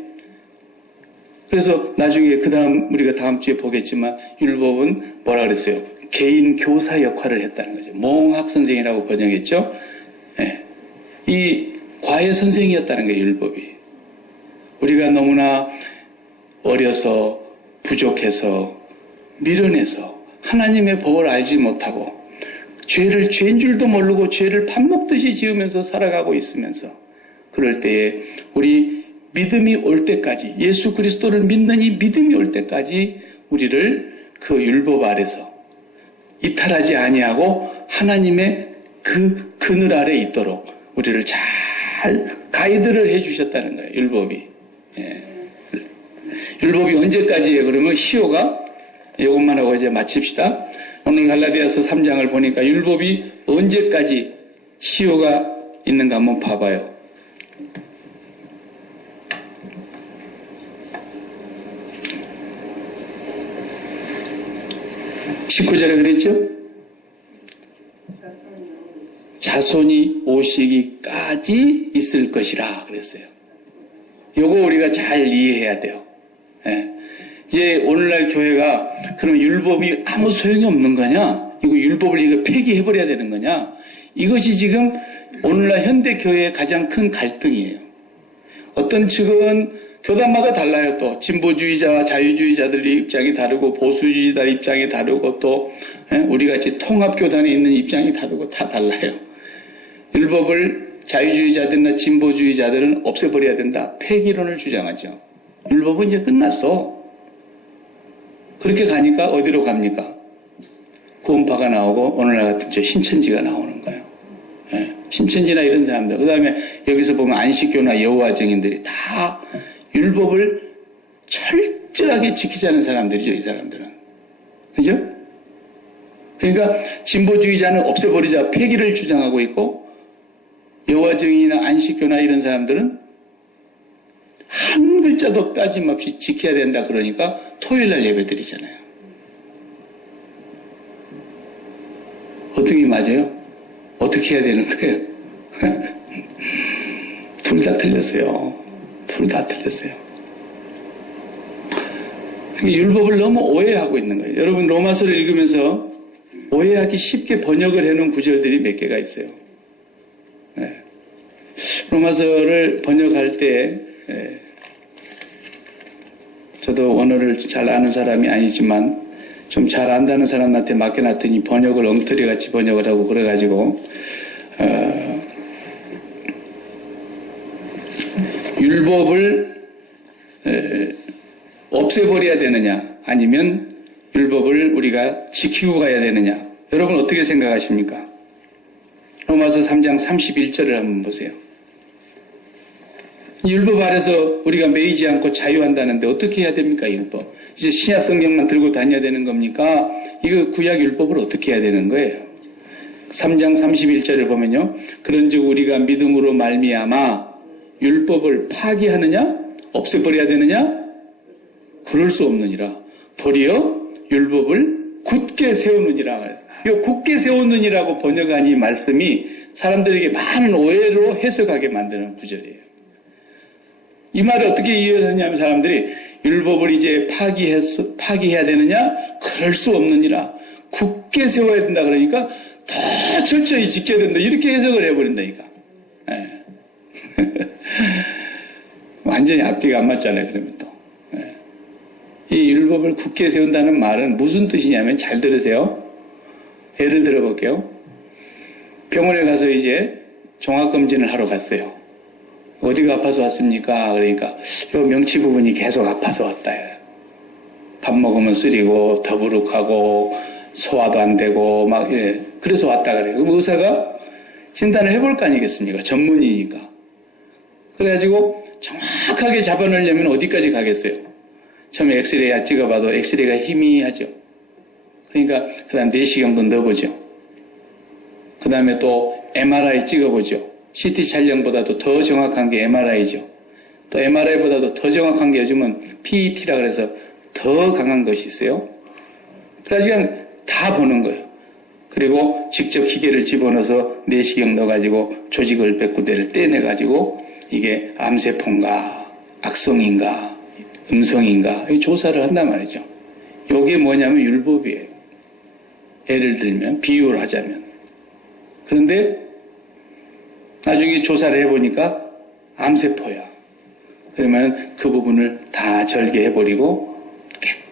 그래서 나중에 우리가 다음 주에 보겠지만, 율법은 뭐라 그랬어요? 개인 교사 역할을 했다는 거죠. 몽학 선생이라고 번역했죠. 네. 이 과외 선생이었다는 거예요, 율법이. 우리가 너무나 어려서, 부족해서, 미련해서, 하나님의 법을 알지 못하고, 죄인 줄도 모르고 죄를 밥 먹듯이 지으면서 살아가고 있으면서, 그럴 때에 우리 믿음이 올 때까지, 예수 그리스도를 믿는 이 믿음이 올 때까지 우리를 그 율법 아래서 이탈하지 아니하고 하나님의 그 그늘 아래 있도록 우리를 잘 가이드를 해주셨다는 거예요, 율법이. 예. 율법이 언제까지예요? 그러면 시효가, 이것만 하고 이제 마칩시다. 오늘 갈라디아서 3장을 보니까 율법이 언제까지 시효가 있는가 한번 봐봐요. 19절에 그랬죠? 자손이 오시기까지 있을 것이라 그랬어요. 요거 우리가 잘 이해해야 돼요. 예. 이제 오늘날 교회가 그럼 율법이 아무 소용이 없는 거냐? 이거 율법을 이거 폐기해버려야 되는 거냐? 이것이 지금 오늘날 현대 교회의 가장 큰 갈등이에요. 어떤 측은 교단마다 달라요. 또 진보주의자와 자유주의자들의 입장이 다르고, 보수주의자의 입장이 다르고, 또 우리같이 통합교단에 있는 입장이 다르고, 다 달라요. 율법을 자유주의자들이나 진보주의자들은 없애버려야 된다, 폐기론을 주장하죠. 율법은 이제 끝났어. 그렇게 가니까 어디로 갑니까? 구원파가 나오고 오늘날 같은 저 신천지가 나오는 거예요. 예, 신천지나 이런 사람들, 그 다음에 여기서 보면 안식교나 여호와 증인들이 다 율법을 철저하게 지키자는 사람들이죠, 이 사람들은. 그죠? 그러니까 진보주의자는 없애버리자, 폐기를 주장하고 있고, 여호와 증인이나 안식교나 이런 사람들은 한 글자도 빠짐없이 지켜야 된다 그러니까 토요일날 예배 드리잖아요. 어떻게 맞아요? 어떻게 해야 되는 거예요? 둘 다 틀렸어요. 둘 다 틀렸어요. 율법을 너무 오해하고 있는 거예요. 여러분 로마서를 읽으면서 오해하기 쉽게 번역을 해놓은 구절들이 몇 개가 있어요. 네. 로마서를 번역할 때 저도 원어를 잘 아는 사람이 아니지만 좀 잘 안다는 사람한테 맡겨놨더니 번역을 엉터리같이 번역을 하고 그래가지고 율법을 없애버려야 되느냐, 아니면 율법을 우리가 지키고 가야 되느냐, 여러분 어떻게 생각하십니까? 로마서 3장 31절을 한번 보세요. 율법 아래서 우리가 매이지 않고 자유한다는데 어떻게 해야 됩니까, 율법? 이제 신약 성경만 들고 다녀야 되는 겁니까? 이거 구약 율법을 어떻게 해야 되는 거예요? 3장 31절을 보면요. 그런즉 우리가 믿음으로 말미암아 율법을 파기하느냐? 없애버려야 되느냐? 그럴 수 없느니라. 도리어 율법을 굳게 세우느니라. 이 굳게 세우느니라고 번역한 이 말씀이 사람들에게 많은 오해로 해석하게 만드는 구절이에요. 이 말을 어떻게 이해하느냐면 사람들이 율법을 이제 파기해야 되느냐? 그럴 수 없느니라. 굳게 세워야 된다 그러니까 더 철저히 지켜야 된다. 이렇게 해석을 해버린다니까. 네. 완전히 앞뒤가 안 맞잖아요. 그러면 또. 네. 이 율법을 굳게 세운다는 말은 무슨 뜻이냐면 잘 들으세요. 예를 들어볼게요. 병원에 가서 이제 종합검진을 하러 갔어요. 어디가 아파서 왔습니까? 그러니까 요 명치 부분이 계속 아파서 왔다. 밥 먹으면 쓰리고 더부룩하고 소화도 안 되고 막 그래서 왔다 그래요. 그럼 의사가 진단을 해볼 거 아니겠습니까? 전문이니까. 그래가지고 정확하게 잡아내려면 어디까지 가겠어요? 처음에 엑스레이 찍어봐도 엑스레이가 희미하죠. 그러니까 그 다음 4시간 정도 넣어보죠. 그 다음에 또 MRI 찍어보죠. CT 촬영보다도 더 정확한 게 MRI죠. 또 MRI보다도 더 정확한 게 요즘은 PET라 그래서 더 강한 것이 있어요. 그래가지고 그냥 다 보는 거예요. 그리고 직접 기계를 집어넣어서 내시경 넣어가지고 조직을 백구대를 떼내가지고 이게 암세포인가 악성인가 음성인가 이 조사를 한단 말이죠. 이게 뭐냐면 율법이에요. 예를 들면 비유를 하자면. 그런데 나중에 조사를 해보니까 암세포야. 그러면 그 부분을 다 절개해버리고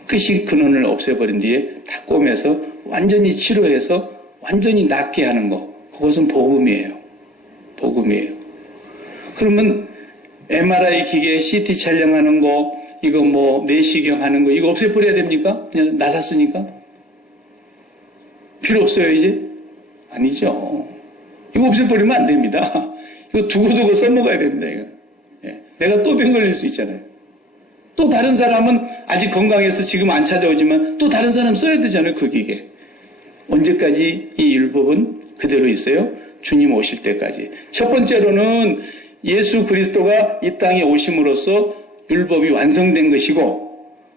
깨끗이 근원을 없애버린 뒤에 다 꼬매서 완전히 치료해서 완전히 낫게 하는 거. 그것은 복음이에요. 복음이에요. 그러면 MRI 기계, CT 촬영하는 거, 이거 뭐 내시경 하는 거 이거 없애버려야 됩니까? 그냥 나섰으니까? 필요 없어요 이제? 아니죠. 이거 없애버리면 안 됩니다. 이거 두고두고 써먹어야 됩니다. 이거. 예. 내가 또 병 걸릴 수 있잖아요. 또 다른 사람은 아직 건강해서 지금 안 찾아오지만 또 다른 사람 써야 되잖아요. 그 기계. 언제까지 이 율법은 그대로 있어요? 주님 오실 때까지. 첫 번째로는 예수 그리스도가 이 땅에 오심으로써 율법이 완성된 것이고,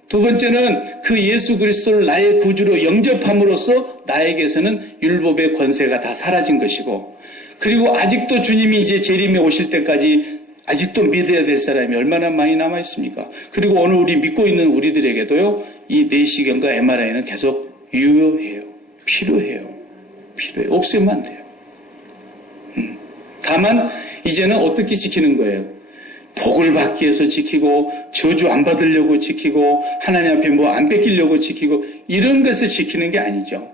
두 번째는 그 예수 그리스도를 나의 구주로 영접함으로써 나에게서는 율법의 권세가 다 사라진 것이고, 그리고 아직도 주님이 이제 재림에 오실 때까지 아직도 믿어야 될 사람이 얼마나 많이 남아 있습니까? 그리고 오늘 우리 믿고 있는 우리들에게도요, 이 내시경과 MRI는 계속 유효해요. 필요해요. 없애면 안 돼요. 다만 이제는 어떻게 지키는 거예요? 복을 받기 위해서 지키고 저주 안 받으려고 지키고 하나님 앞에 뭐 안 뺏기려고 지키고 이런 것을 지키는 게 아니죠.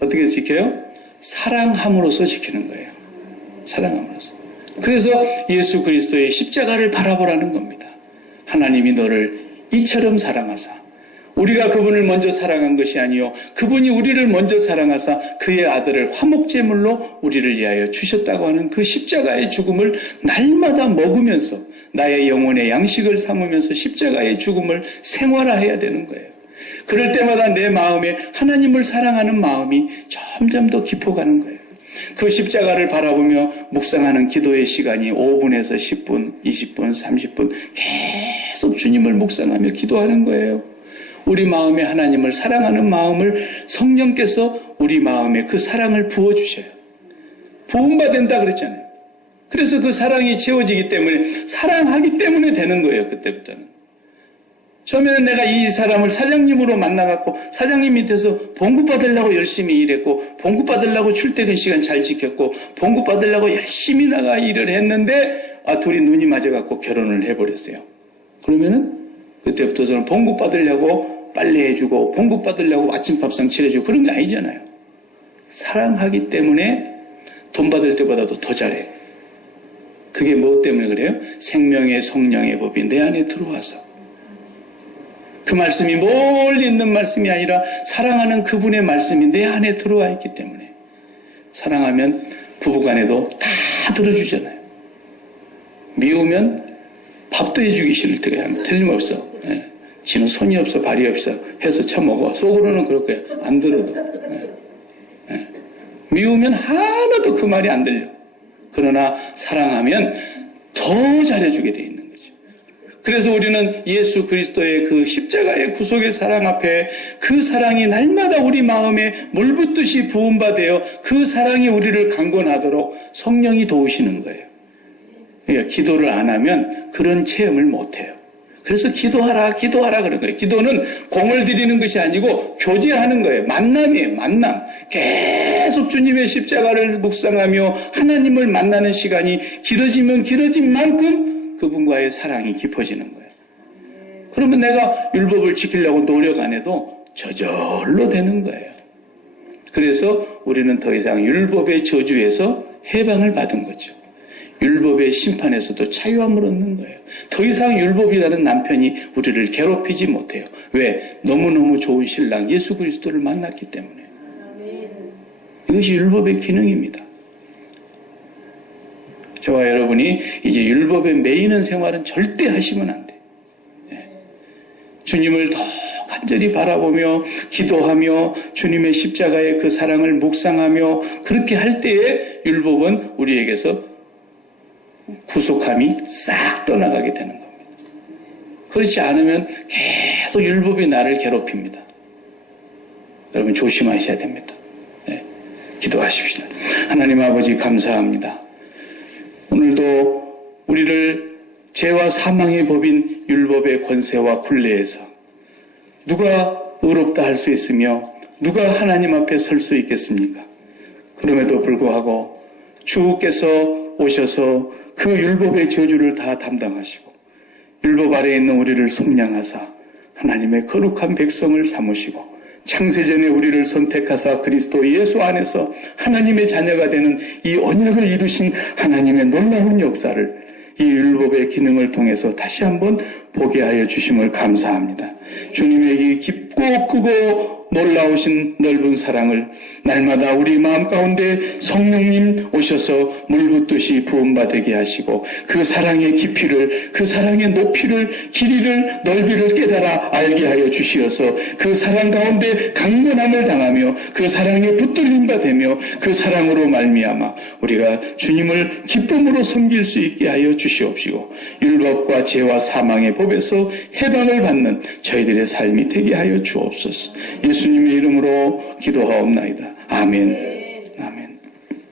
어떻게 지켜요? 사랑함으로써 지키는 거예요. 사랑함으로써. 그래서 예수 그리스도의 십자가를 바라보라는 겁니다. 하나님이 너를 이처럼 사랑하사 우리가 그분을 먼저 사랑한 것이 아니요 그분이 우리를 먼저 사랑하사 그의 아들을 화목제물로 우리를 위하여 주셨다고 하는 그 십자가의 죽음을 날마다 먹으면서 나의 영혼의 양식을 삼으면서 십자가의 죽음을 생활화해야 되는 거예요. 그럴 때마다 내 마음에 하나님을 사랑하는 마음이 점점 더 깊어가는 거예요. 그 십자가를 바라보며 묵상하는 기도의 시간이 5분에서 10분, 20분, 30분 계속 주님을 묵상하며 기도하는 거예요. 우리 마음에 하나님을 사랑하는 마음을 성령께서 우리 마음에 그 사랑을 부어주셔요. 부음받는다 그랬잖아요. 그래서 그 사랑이 채워지기 때문에 사랑하기 때문에 되는 거예요. 그때부터는. 처음에는 내가 이 사람을 사장님으로 만나갖고 사장님 밑에서 봉급 받으려고 열심히 일했고 봉급 받으려고 출퇴근 시간 잘 지켰고 봉급 받으려고 열심히 나가 일을 했는데 둘이 눈이 맞아갖고 결혼을 해버렸어요. 그러면은 그때부터 저는 봉급 받으려고 빨래해주고 봉급 받으려고 아침밥상 차려주고 그런 게 아니잖아요. 사랑하기 때문에 돈 받을 때보다도 더 잘해요. 그게 뭐 때문에 그래요? 생명의 성령의 법이 내 안에 들어와서 그 말씀이 멀리 있는 말씀이 아니라 사랑하는 그분의 말씀이 내 안에 들어와 있기 때문에 사랑하면 부부간에도 다 들어주잖아요. 미우면 밥도 해주기 싫을 때가 틀림없어. 예. 지는 손이 없어 발이 없어 해서 처먹어. 속으로는 그럴 거예요. 안 들어도. 예. 예. 미우면 하나도 그 말이 안 들려. 그러나 사랑하면 더 잘해주게 돼 있는 거죠. 그래서 우리는 예수 그리스도의 그 십자가의 구속의 사랑 앞에 그 사랑이 날마다 우리 마음에 물붓듯이 부음받아요. 그 사랑이 우리를 강권하도록 성령이 도우시는 거예요. 그러니까 기도를 안 하면 그런 체험을 못 해요. 그래서 기도하라 그런 거예요. 기도는 공을 들이는 것이 아니고 교제하는 거예요. 만남이에요. 만남. 계속 주님의 십자가를 묵상하며 하나님을 만나는 시간이 길어지면 길어진 만큼 그분과의 사랑이 깊어지는 거예요. 그러면 내가 율법을 지키려고 노력 안 해도 저절로 되는 거예요. 그래서 우리는 더 이상 율법의 저주에서 해방을 받은 거죠. 율법의 심판에서도 자유함을 얻는 거예요. 더 이상 율법이라는 남편이 우리를 괴롭히지 못해요. 왜? 너무너무 좋은 신랑 예수 그리스도를 만났기 때문에. 이것이 율법의 기능입니다. 저와 여러분이 이제 율법에 매이는 생활은 절대 하시면 안 돼요. 주님을 더 간절히 바라보며 기도하며 주님의 십자가의 그 사랑을 묵상하며 그렇게 할 때에 율법은 우리에게서 구속함이 싹 떠나가게 되는 겁니다. 그렇지 않으면 계속 율법이 나를 괴롭힙니다. 여러분 조심하셔야 됩니다. 네, 기도하십시다. 하나님 아버지 감사합니다. 오늘도 우리를 죄와 사망의 법인 율법의 권세와 굴레에서 누가 의롭다 할 수 있으며 누가 하나님 앞에 설 수 있겠습니까? 그럼에도 불구하고 주께서 오셔서 그 율법의 저주를 다 담당하시고 율법 아래에 있는 우리를 속량하사 하나님의 거룩한 백성을 삼으시고 창세전에 우리를 선택하사 그리스도 예수 안에서 하나님의 자녀가 되는 이 언약을 이루신 하나님의 놀라운 역사를 이 율법의 기능을 통해서 다시 한번 보게 하여 주심을 감사합니다. 주님의 이 깊고 크고 놀라우신 넓은 사랑을 날마다 우리 마음 가운데 성령님 오셔서 물붓듯이 부음받게 하시고 그 사랑의 깊이를, 그 사랑의 높이를, 길이를, 넓이를 깨달아 알게 하여 주시어서 그 사랑 가운데 강건함을 당하며 그 사랑에 붙들림바 되며 그 사랑으로 말미암아 우리가 주님을 기쁨으로 섬길 수 있게 하여 주시옵시고 율법과 죄와 사망의 법에서 해방을 받는 저희들의 삶이 되게 하여 주옵소서. 예수님의 이름으로 기도하옵나이다. 아멘.